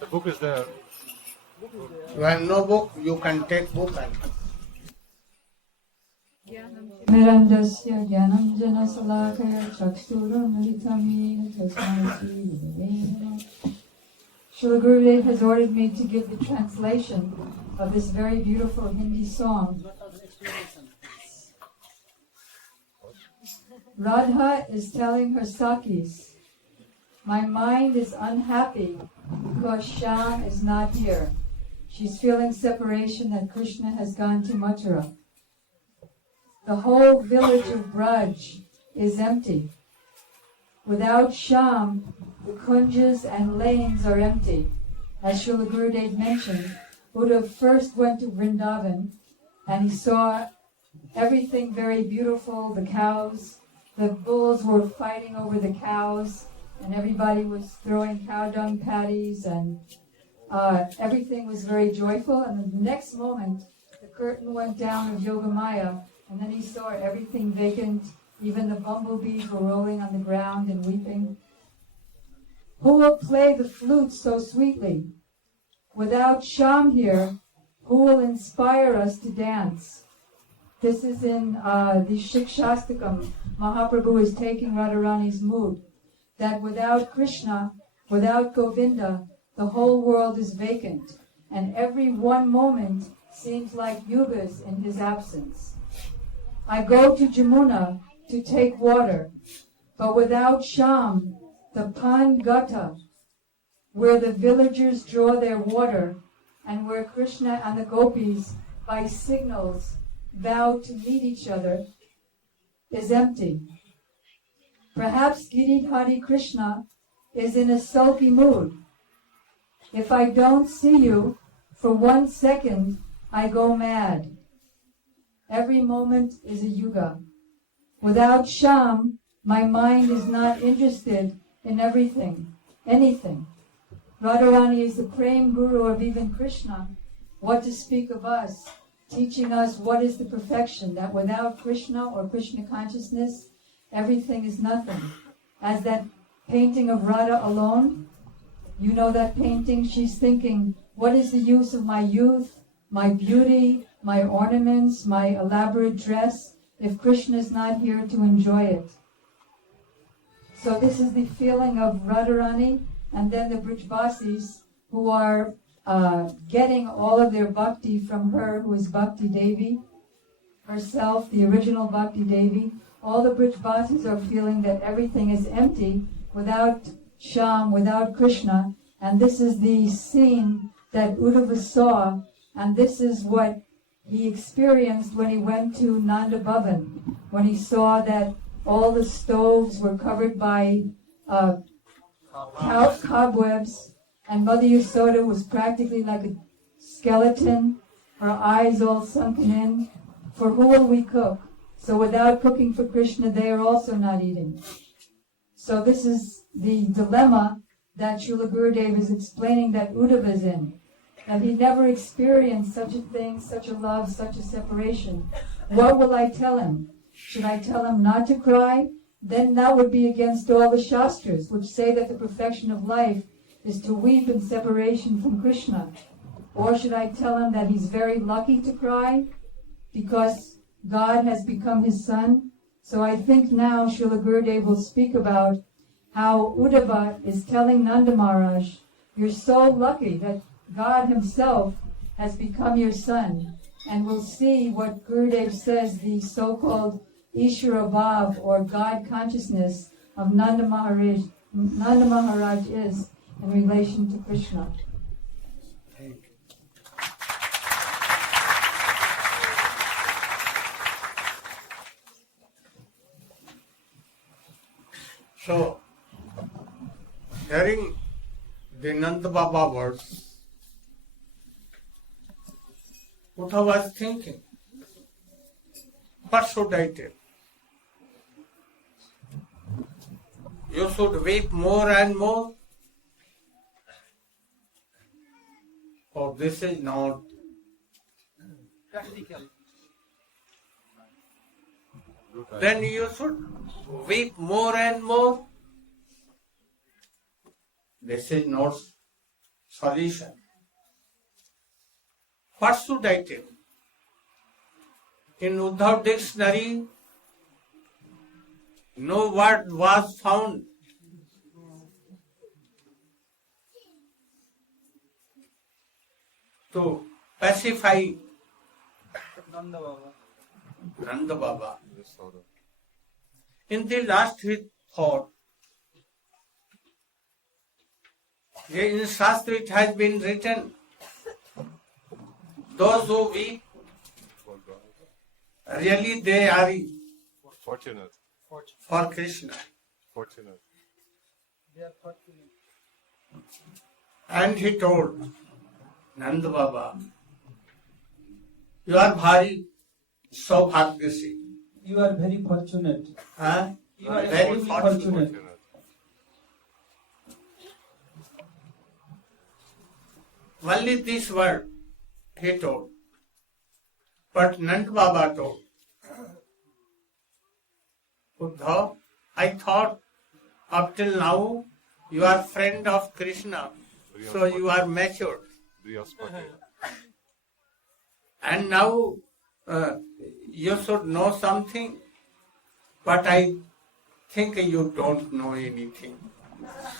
The book is there. When no book, you can take book and Mirandasya Gyanam Jana Salakaya Chakshura Militami Tasmai. Srila Gurudev has ordered me to give the translation of this very beautiful Hindi song. Radha is telling her Sakis, my mind is unhappy because Shyam is not here. She's feeling separation that Krishna has gone to Mathura. The whole village of Vraj is empty. Without Shyam, the kunjas and lanes are empty. As Srila Gurudev mentioned, Uddhava first went to Vrindavan and he saw everything very beautiful, the cows, the bulls were fighting over the cows, and everybody was throwing cow dung patties, and everything was very joyful. And the next moment, the curtain went down of Yogamaya, and then he saw everything vacant. Even the bumblebees were rolling on the ground and weeping. Who will play the flute so sweetly? Without Shyam here, who will inspire us to dance? This is in the Shikshastakam. Mahaprabhu is taking Radharani's mood, that without Krishna, without Govinda, the whole world is vacant, and every one moment seems like yugas in his absence. I go to Jamuna to take water, but without Shyam, the Pangata, where the villagers draw their water, and where Krishna and the gopis, by signals, vow to meet each other, is empty. Perhaps Giridhari Krishna is in a sulky mood. If I don't see you for 1 second, I go mad. Every moment is a yuga. Without Shyam, my mind is not interested in anything. Radharani is the prime guru of even Krishna. What to speak of us, teaching us what is the perfection, that without Krishna or Krishna consciousness, everything is nothing. As that painting of Radha alone, you know that painting, she's thinking, what is the use of my youth, my beauty, my ornaments, my elaborate dress, if Krishna is not here to enjoy it? So this is the feeling of Radharani, and then the Brijbasis, who are getting all of their bhakti from her, who is Bhakti Devi, herself, the original Bhakti Devi. All the Brijbasis are feeling that everything is empty without Shyam, without Krishna, and this is the scene that Uddhava saw, and this is what he experienced when he went to Nanda Bhavan, when he saw that all the stoves were covered by cobwebs, and Mother Yasoda was practically like a skeleton, her eyes all sunken in. For who will we cook? So without cooking for Krishna, they are also not eating. So this is the dilemma that Srila Gurudev is explaining that Uddhava is in. That he never experienced such a thing, such a love, such a separation. What will I tell him? Should I tell him not to cry? Then that would be against all the Shastras, which say that the perfection of life is to weep in separation from Krishna. Or should I tell him that he's very lucky to cry because God has become his son? So I think now Srila Gurudev will speak about how Uddhava is telling Nanda Maharaj, you're so lucky that God himself has become your son. And we'll see what Gurudev says the so-called Ishvara Bhav, or God consciousness, of Nanda Maharaj is in relation to Krishna. so hearing the Nanda Baba words, Uddhava was thinking, what should I tell? You should weep more and more. Or this is not practical. Then you should weep more and more. This is not solution. What should I tell? In Uddhava dictionary, no word was found. To pacify Nanda Baba. In the last his thought, in Shastra it has been written, those who weep, really they are Fortunate. for Krishna. Fortunate. And he told Nanda Baba, you are very saubhagyasi. You are very fortunate. Huh? You are Very extremely fortunate. fortunate. Only this word he told. But Nanda Baba told, Uddhava, I thought up till now you are friend of Krishna, so you are matured. Brihaspati. And now you should know something, but I think you don't know anything.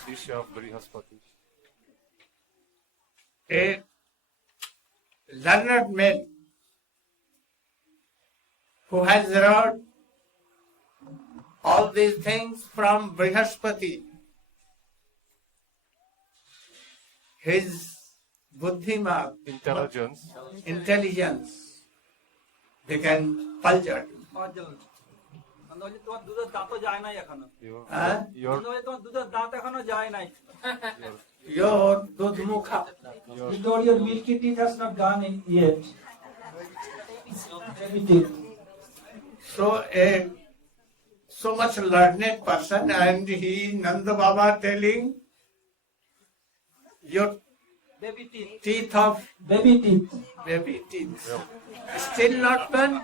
Shishya of Brihaspati. A learned man who has heard all these things from Brihaspati, his buddhima, intelligence became pulged. Huh? Your dudmukha. You told your milky teeth has not gone in yet. Baby teeth. So much learned person, and he, Nanda Baba, telling your teeth of Baby teeth. baby teeth still not done.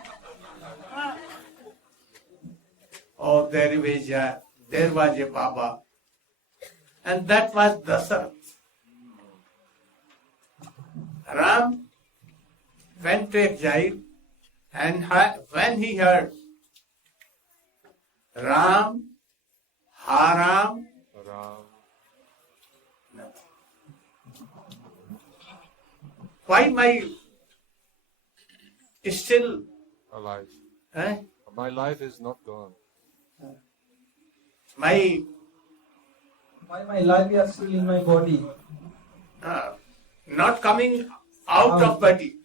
Oh, there was a Baba, and that was Dasarath. Ram went to exile, and when he heard Ram, Haram, Ram. why my still Alive. eh? My life is not gone. My Why my life is still in my body? not coming out of body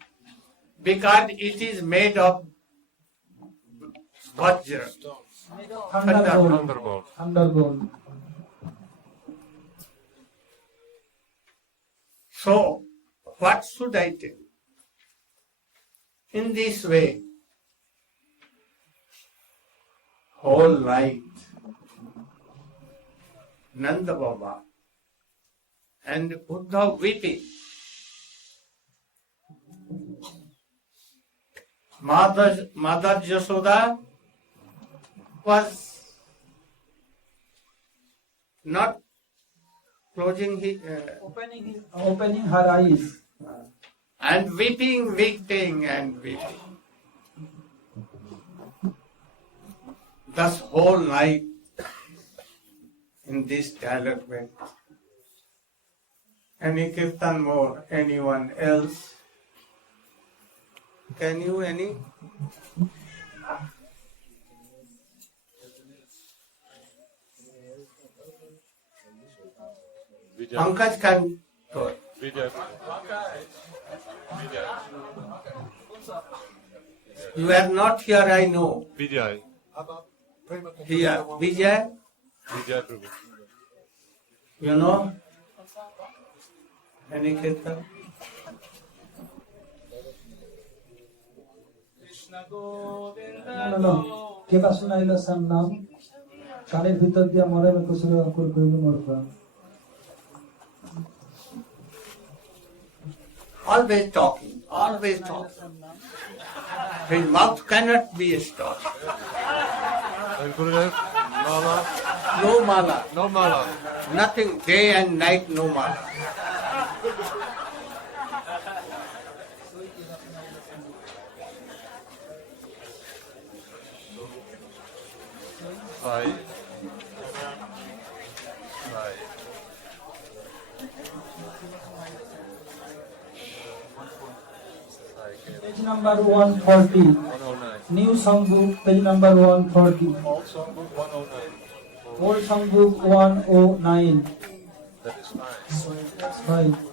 because it is made of Vajra. Thunderbolt. Thunderbolt. Thunderbolt. So, what should I tell? In this way, whole night, Nanda Baba and Uddhava weeping. Mother Jasoda was not closing his Opening her eyes. and weeping and weeping. Thus whole night in this dialogue went. Any kirtan more? Anyone else? Can you any? Vijay. Pankaj can go. Vijay. You are not here, I know. Vijay. Here, Vijay, Vijay Prabhu. you know? Any kirtan? No. কেবা শুনাইল সার নাম কানের ভিতর দিয়া মরে কুসুর অঙ্কুর কইল মরবা Always talking. His mouth cannot be stopped. And Gurudev, Mala. No mala. No Mala. Nothing, day and night, no mala. Sai. Sai. Page number 140. 109. New Songbook, page number 140. Old Songbook 109. Old Songbook 109. That is fine. That's right.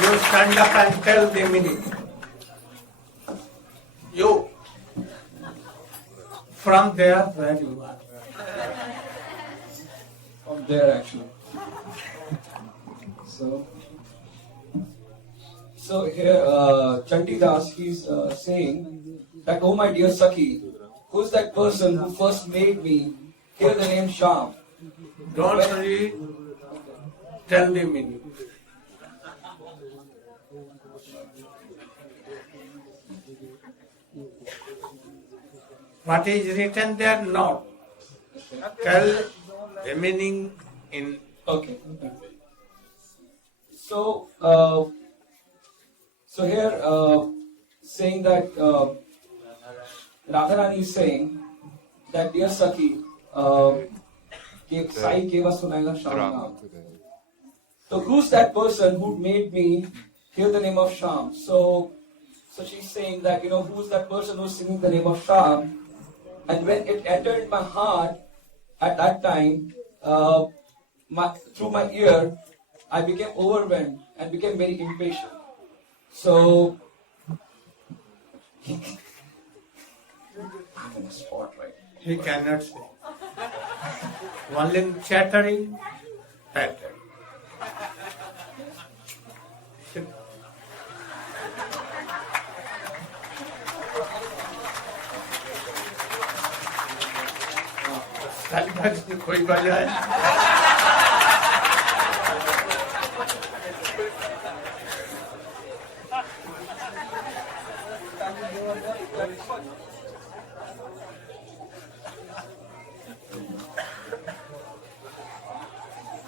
You stand up and tell the meaning. You, from there where you are. From there actually. So here Chanti Das, he's saying that, oh my dear Sakhi, who's that person who first made me hear the name Sham? Don't worry, tell the meaning. What is written there? No. Tell the meaning in. Okay. So, so here saying that Radharani is saying that, dear Sakhi, Sai Keva Sunaila Sham. So who's that person who made me hear the name of Sham? So she's saying that, who's that person who's singing the name of Sham? And when it entered my heart at that time, through my ear, I became overwhelmed and became very impatient. So, I'm on the spot, right? He cannot say. Only chattering, pattern. कोई बजाए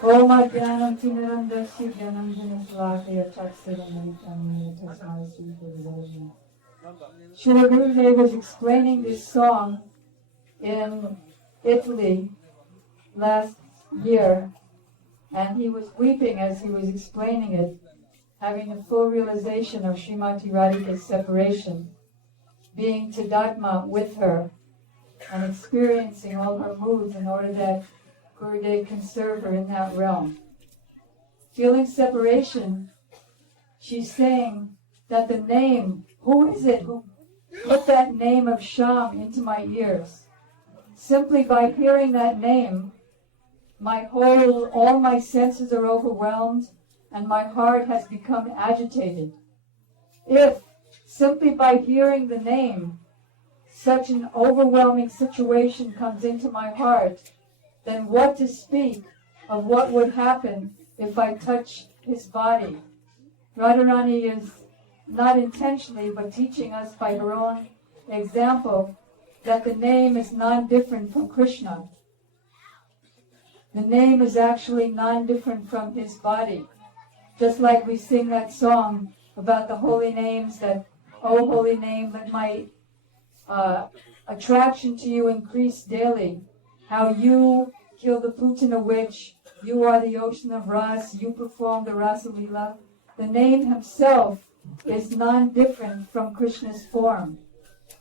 Om Adhyanam Timirandasya Jnanam Janasvakaya Chaksaranam Tasmasi Guru. Srila Gurudev was explaining this song in Italy last year, and he was weeping as he was explaining it, having a full realization of Srimati Radhika's separation, being Tadatma with her, and experiencing all her moods in order that Gurudev can serve her in that realm. Feeling separation, she's saying that the name, who is it who put that name of Sham into my ears? Simply by hearing that name, all my senses are overwhelmed and my heart has become agitated. If simply by hearing the name, such an overwhelming situation comes into my heart, then what to speak of what would happen if I touch his body? Radharani is not intentionally but teaching us by her own example that the name is non-different from Krishna. The name is actually non-different from his body. Just like we sing that song about the holy names that, oh holy name, let my attraction to you increase daily. How you kill the Putana witch, you are the ocean of Ras, you perform the Rasa Leela. The name himself is non-different from Krishna's form.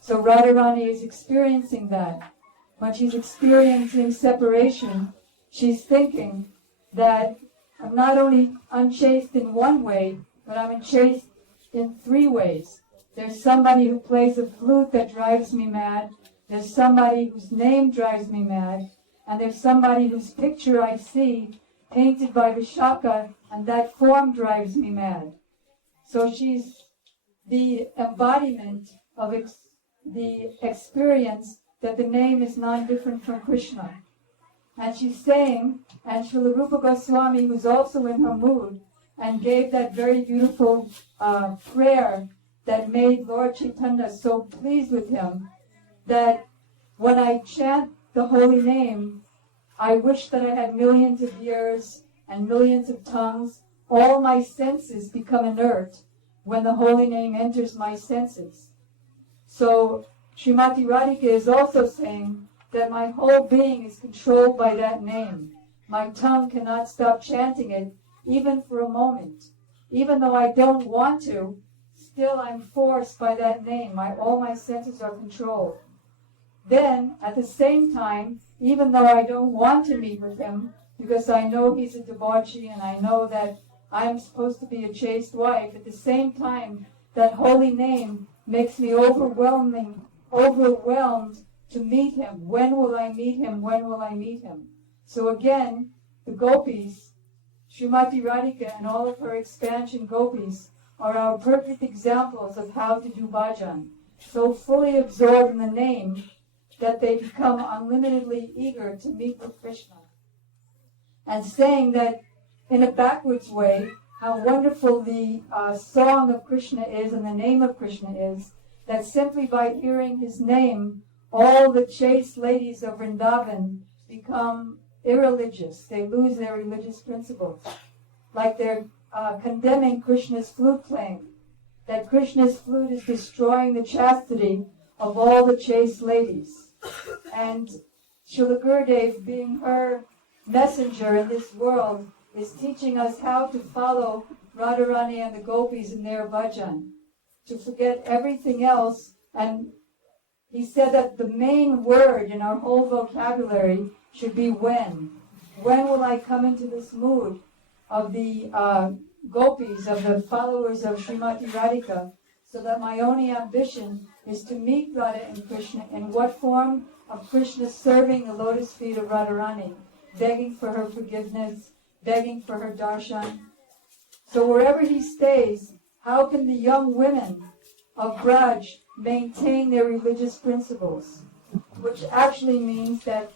So Radharani is experiencing that. When she's experiencing separation, she's thinking that I'm not only unchaste in one way, but I'm unchaste in three ways. There's somebody who plays a flute that drives me mad. There's somebody whose name drives me mad. And there's somebody whose picture I see painted by Vishaka, and that form drives me mad. So she's the embodiment of the experience that the name is non-different from Krishna. And she's saying, and Srila Rupa Goswami, who's also in her mood, and gave that very beautiful prayer that made Lord Chaitanya so pleased with him, that when I chant the holy name, I wish that I had millions of ears and millions of tongues. All my senses become inert when the holy name enters my senses. So Srimati Radhika is also saying that my whole being is controlled by that name. My tongue cannot stop chanting it, even for a moment. Even though I don't want to, still I'm forced by that name. All my senses are controlled. Then, at the same time, even though I don't want to meet with him, because I know he's a debauchee and I know that I'm supposed to be a chaste wife, at the same time, that holy name makes me overwhelmed to meet him. When will I meet him? When will I meet him? So again, the gopis, Srimati Radhika and all of her expansion gopis, are our perfect examples of how to do bhajan. So fully absorbed in the name that they become unlimitedly eager to meet with Krishna. And saying that in a backwards way, how wonderful the song of Krishna is and the name of Krishna is, that simply by hearing his name, all the chaste ladies of Vrindavan become irreligious. They lose their religious principles. Like they're condemning Krishna's flute playing, that Krishna's flute is destroying the chastity of all the chaste ladies. And Srila Gurudev, being her messenger in this world, is teaching us how to follow Radharani and the gopis in their bhajan, to forget everything else. And he said that the main word in our whole vocabulary should be when. When will I come into this mood of the gopis, of the followers of Srimati Radhika, so that my only ambition is to meet Radha and Krishna in what form of Krishna serving the lotus feet of Radharani, begging for her forgiveness, begging for her darshan. So wherever he stays, how can the young women of Vraj maintain their religious principles? Which actually means that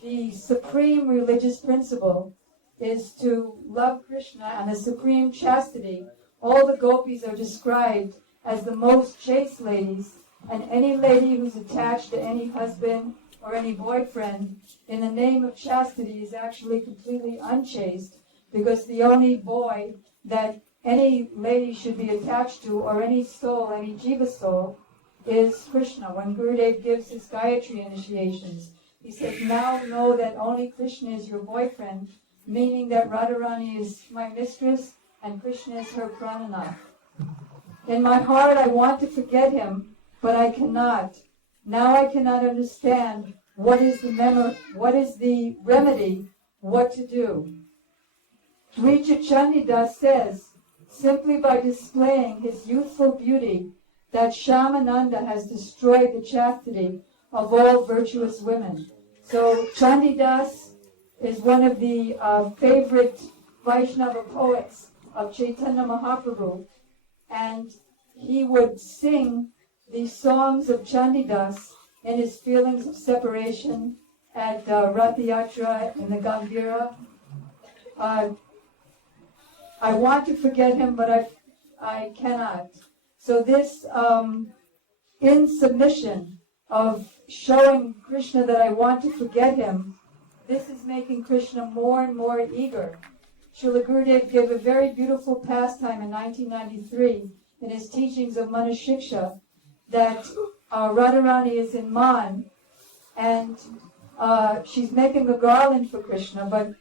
the supreme religious principle is to love Krishna, and the supreme chastity. All the gopis are described as the most chaste ladies, and any lady who's attached to any husband or any boyfriend in the name of chastity is actually completely unchaste, because the only boy that any lady should be attached to, or any soul, any jiva soul, is Krishna. When Gurudev gives his Gayatri initiations, he says, now know that only Krishna is your boyfriend, meaning that Radharani is my mistress and Krishna is her prananath. In my heart I want to forget him, but I cannot. Now I cannot understand what is the remedy, what to do. Vraja Chandidas says, simply by displaying his youthful beauty, that Shyamananda has destroyed the chastity of all virtuous women. So Chandidas is one of the favorite Vaishnava poets of Chaitanya Mahaprabhu, and he would sing the songs of Chandidas in his feelings of separation at Rath Yatra in the Gambhira. I want to forget him, but I cannot. So this in submission of showing Krishna that I want to forget him, this is making Krishna more and more eager. Srila Gurudev gave a very beautiful pastime in 1993 in his teachings of Manashiksha, that Radharani is in Man, and she's making a garland for Krishna, but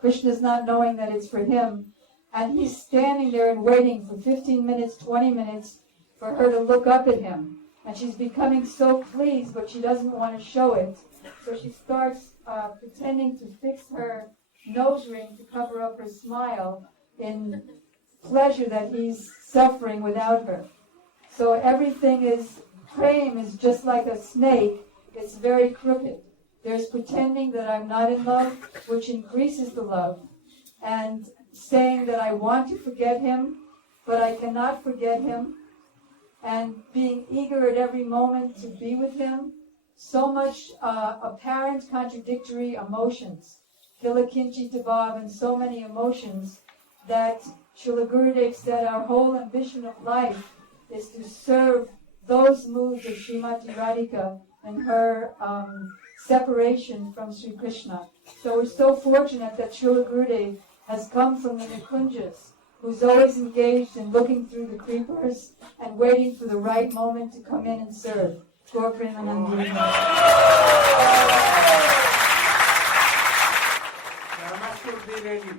Krishna's not knowing that it's for him, and he's standing there and waiting for 15 minutes, 20 minutes for her to look up at him. And she's becoming so pleased, but she doesn't want to show it. So she starts pretending to fix her nose ring to cover up her smile in pleasure that he's suffering without her. So everything is, prem is just like a snake. It's very crooked. There's pretending that I'm not in love, which increases the love, and saying that I want to forget him, but I cannot forget him, and being eager at every moment to be with him. So much apparent contradictory emotions, Kilakinchita and so many emotions, that Srila Gurudev said our whole ambition of life is to serve those moods of Srimati Radhika and her separation from Sri Krishna. So we're so fortunate that Srila Gurudev has come from the Nikunjas, who's always engaged in looking through the creepers and waiting for the right moment to come in and serve. Gaur Premanandi. Rama should be ready.